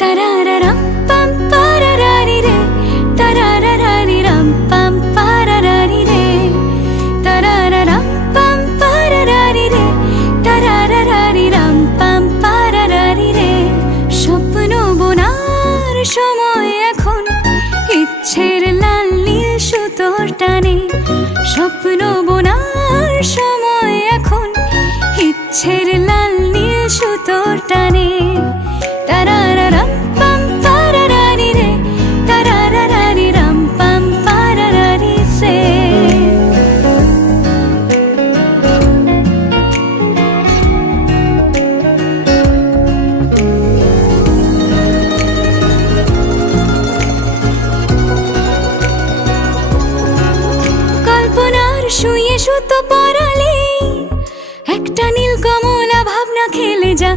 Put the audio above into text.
Tarararam pam pararari re, tarararari ram pam pararari re, tarararam pam pararari re, tarararari ram pam pararari re. স্বপ্ন বোনার সময় এখন, ইচ্ছের লাল নীল সুতোর টানে। স্বপ্ন বোনার সময় এখন, ইচ্ছের লাল নীল সুতোর টানে। তারারারাম পাম পারারারি রে, তারারারারি রাম পাম পারারারি রে। কল্পনার শুয়ে সুতো পরালে একটা নীল কমলা ভাবনা খেলে যা